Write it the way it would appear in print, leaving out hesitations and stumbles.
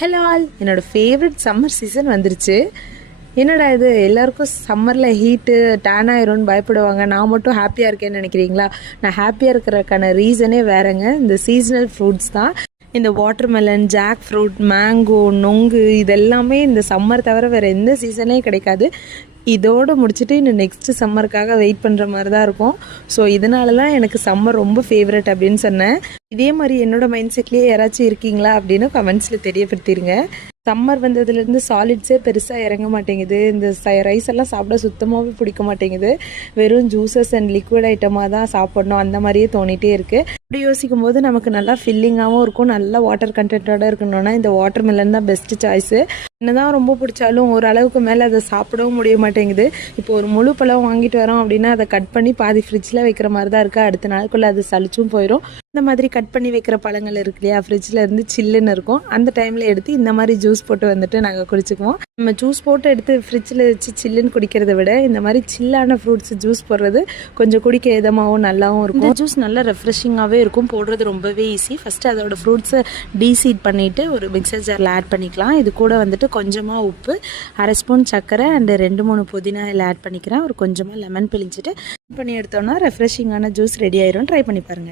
Hello all, என்னோடய favourite summer season வந்துருச்சு. என்னடா இது எல்லாருக்கும் சம்மரில் ஹீட்டு டேன் ஆயிரும்னு பயப்படுவாங்க, நான் மட்டும் ஹாப்பியாக இருக்கேன்னு நினைக்கிறீங்களா? நான் ஹாப்பியாக இருக்கிறதுக்கான ரீசனே வேறங்க. இந்த சீசனல் ஃப்ரூட்ஸ் தான். இந்த வாட்டர்மெலன், ஜாக் ஃப்ரூட், மேங்கோ, நொங்கு இதெல்லாமே இந்த சம்மர் தவிர வேறு எந்த சீசனே கிடைக்காது. இதோடு முடிச்சுட்டு இன்னும் நெக்ஸ்ட்டு சம்மருக்காக வெயிட் பண்ணுற மாதிரி தான் இருக்கும். ஸோ இதனால தான் எனக்கு சம்மர் ரொம்ப ஃபேவரட் அப்படின்னு சொன்னேன். இதே மாதிரி என்னோடய மைண்ட் செட்லேயே யாராச்சும் இருக்கீங்களா அப்படின்னு கமெண்ட்ஸில் தெரியப்படுத்திடுங்க. சம்மர் வந்ததுலேருந்து சாலிட்ஸே பெருசாக இறங்க மாட்டேங்குது. இந்த ரைஸ் எல்லாம் சாப்பிட சுத்தமாகவே பிடிக்க மாட்டேங்குது. வெறும் ஜூஸஸ் அண்ட் லிக்விட் ஐட்டமாக தான் சாப்பிட்ணும் அந்த மாதிரியே தோணிகிட்டே இருக்குது. அப்படி யோசிக்கும் போது நமக்கு நல்லா ஃபில்லிங்காகவும் இருக்கும், நல்லா வாட்டர் கண்டென்ட்டோடு இருக்கணும்னா இந்த வாட்டர் மெலன் தான் பெஸ்ட்டு சாய்ஸு. என்னதான் ரொம்ப பிடிச்சாலும் ஓரளவுக்கு மேலே அதை சாப்பிடவும் முடிய மாட்டேங்குது. இப்போ ஒரு முழு பழம் வாங்கிட்டு வரோம் அப்படின்னா அதை கட் பண்ணி பாதி ஃப்ரிட்ஜில் வைக்கிற மாதிரி தான் இருக்குது. அடுத்த நாளுக்குள்ளே அது சளிச்சும் போயிடும். இந்த மாதிரி கட் பண்ணி வைக்கிற பழங்கள் இருக்கு இல்லையா, ஃப்ரிட்ஜில் இருந்து சில்லுன்னு இருக்கும். அந்த டைமில் எடுத்து இந்த மாதிரி ஜூஸ் போட்டு வந்துட்டு நாங்கள் குடிச்சுக்குவோம். நம்ம ஜூஸ் போட்டு எடுத்து ஃப்ரிட்ஜில் வச்சு சில்லுன்னு குடிக்கிறத விட இந்த மாதிரி சில்லான ஃப்ரூட்ஸ் ஜூஸ் போடுறது கொஞ்சம் குடிக்க இதமாகவும் நல்லாவும் இருக்கும். இந்த ஜூஸ் நல்லா ரெஃப்ரெஷிங்காகவே இருக்கும், போடுறது ரொம்பவே ஈஸி. ஃபஸ்ட்டு அதோட ஃப்ரூட்ஸை டீசீட் பண்ணிவிட்டு ஒரு மிக்சர் ஜாரில் ஆட் பண்ணிக்கலாம். இது கூட வந்துட்டு கொஞ்சமாக உப்பு, 1/2 ஸ்பூன் சர்க்கரை அண்டு 2-3 புதினா இதில் ஆட் பண்ணிக்கிறேன். ஒரு கொஞ்சமாக லெமன் பிழிஞ்சிட்டு பண்ணி எடுத்தோன்னா ரெஃப்ரெஷிங்கான ஜூஸ் ரெடி ஆயிரும். ட்ரை பண்ணி பாருங்கள்.